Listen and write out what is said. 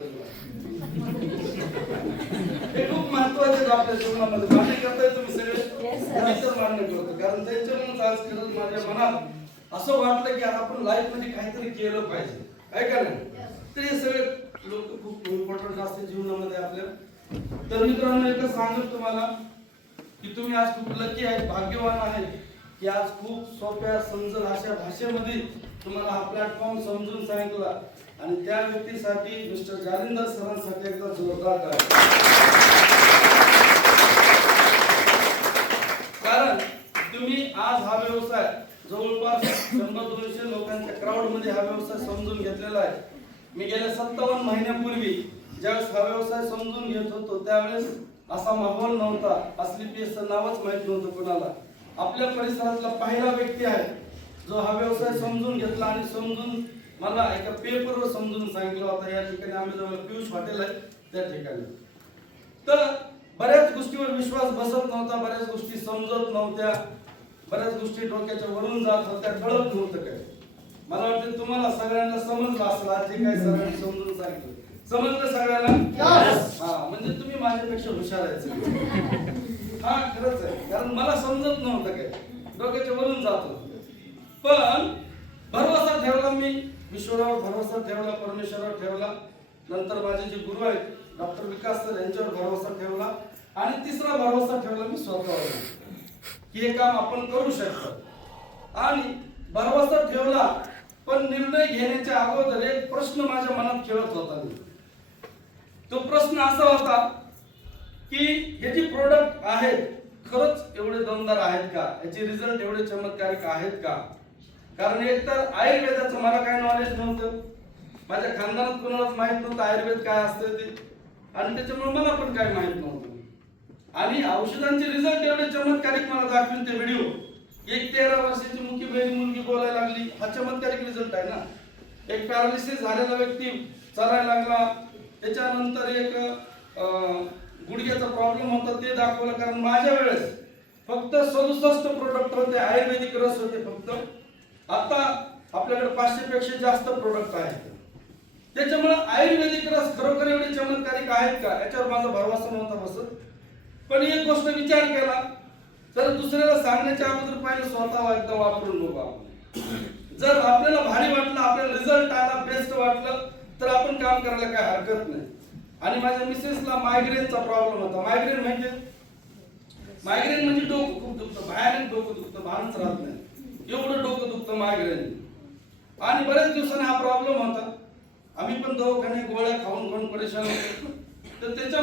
हे खूप महत्वाचे आपल्या जीवनामध्ये मान्य करताय तुम्ही सगळे मान्य करतो कारण त्यांच्यामुळेच आज खरंच माझ्या मनात असं वाटलं की आपण लाईफ मध्ये काहीतरी केलं पाहिजे काय का नाही तर हे सगळे लोक खूप इम्पॉर्टंट असते जीवनामध्ये आपल्या तर मित्रांनो एकच सांगतो तुम्हाला की तुम्ही आज खूप लकी आहे भाग्यवान आहे की आज खूप सोप्या समजल अशा भाषेमध्ये तुम्हाला हा प्लॅटफॉर्म समजून सांगितला आणि त्या व्यक्तीसाठी मिस्टर जालिंदर सरांसाठी एकदा जोरदार करा कारण तुम्ही आज हा व्यवसाय जवळपास 100-200 लोकांच्या क्राऊड मध्ये हा व्यवसाय समजून घेतलेला आहे मी गेल्या 57 महिन्यापूर्वी ज्यावेळेस हा व्यवसाय समजून घेत होतो त्यावेळेस असा माहोल नव्हता असली पीएसचं नावच माहित नव्हतं कोणाला आपल्या परिसरातला पहिला व्यक्ती आहे जो हा व्यवसाय समजून घेतला आणि समजून मला एका पेपरवर समजून सांगितलं होतं या ठिकाणी आम्ही जवळ पियुष हॉटेल आहे त्या ठिकाणी तर बऱ्याच गोष्टीवर विश्वास बसत नव्हता बऱ्याच गोष्टी समजत नव्हत्या बऱ्याच गोष्टी डोक्याच्या वरून जात होत्या कळत नव्हतं काय मला वाटतं तुम्हाला सगळ्यांना समजलं असेल आज जे काही सगळ्यांनी समजून सांगितलं समजलं सगळ्यांना हा म्हणजे तुम्ही माझ्यापेक्षा हुशार आहे हा खरंच आहे कारण मला समजत नव्हतं काय डोक्याच्या वरून जात होतं पण भरवसा ठेवला मी ईश्वरावर भरवसा ठेवला परमेश्वरावर ठेवला नंतर माझे जे गुरु आहेत डॉक्टर विकास सर यांच्यावर भरवसा ठेवला आणि तिसरा भरवसा ठेवला मी स्वतःवर की हे काम आपण करू शकतो आणि भरवसा ठेवला पण निर्णय घेण्याच्या अगोदर एक प्रश्न माझ्या मनात खेळत होता तो प्रश्न असा होता की हे जे प्रोडक्ट आहेत खरंच एवढे दमदार आहेत का याचे रिझल्ट एवढे चमत्कारिक आहेत का कारण एक तर आयुर्वेदाचं मला काय नॉलेज नव्हतं माझ्या खानदानात कोणालाच माहित नव्हतं आयुर्वेद काय असतं ते आणि त्याच्यामुळे मला पण काय माहित नव्हतं आणि औषधांचे रिझल्ट एवढे चमत्कारिक मला दाखवून ते व्हिडिओ एक 13 वर्षाची मुलगी बोलायला लागली हा चमत्कारिक रिझल्ट आहे ना एक पॅरालिसिस झालेला व्यक्ती चालायला लागला त्याच्यानंतर एक गुडघ्याचा प्रॉब्लेम होता ते दाखवलं कारण माझ्या वेळेस फक्त 67 प्रोडक्ट होते आयुर्वेदिक रस होते फक्त आता आपल्याकडे 500 पेक्षा जास्त प्रोडक्ट आहेत त्याच्यामुळे आयुर्वेदिक रस खरोखर एवढे चमत्कारिक आहेत का याच्यावर माझा भरवसा नव्हता बसत पण एक गोष्ट विचार केला तर दुसऱ्याला सांगण्याच्या अगोदर पहिले स्वतः एकदा वापरून बघू आपण जर आपल्याला भारी वाटलं आपल्याला रिझल्ट आला बेस्ट वाटलं तर आपण काम करायला काय हरकत नाही आणि माझ्या मिसेसला मायग्रेनचा प्रॉब्लेम होता मायग्रेन म्हणजे डोकं खूप दुखतं भयानक डोकं दुखतं भानच राहत नाही एवढं डोकं दुखतं मायग्रेन आणि बऱ्याच दिवसांनी हा प्रॉब्लेम होता आम्ही पण दवाखाने गोळ्या खाऊन परेशान होतो तर त्याच्या